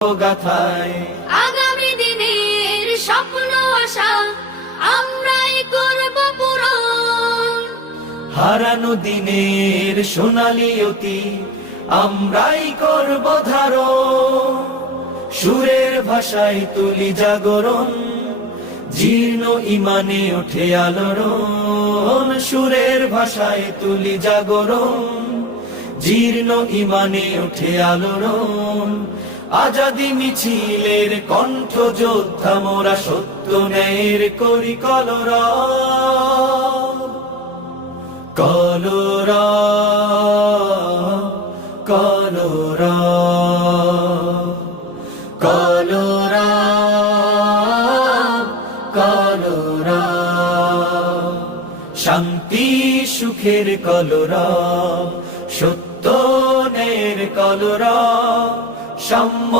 গাথায় আগামী দিনের স্বপ্ন আশা আমরাই করব পূরণ। হারানো দিনের সোনালি অতি আমরাই করব ধারণ। সুরের ভাষায় তুলি জাগরণ, জীর্ণ ইমানে ওঠে আলোড়ন। সুরের ভাষায় তুলি জাগরণ, জীর্ণ ইমানে ওঠে আলোড়ন। আজাদি মিছিলের কণ্ঠ যোদ্ধা মোরা, সত্য ন্যায়ের করি কলরব। কলরব কলরব কলরব কলরব। শান্তি সুখের কলরব, সত্য ন্যায়ের কলরব। সাম্য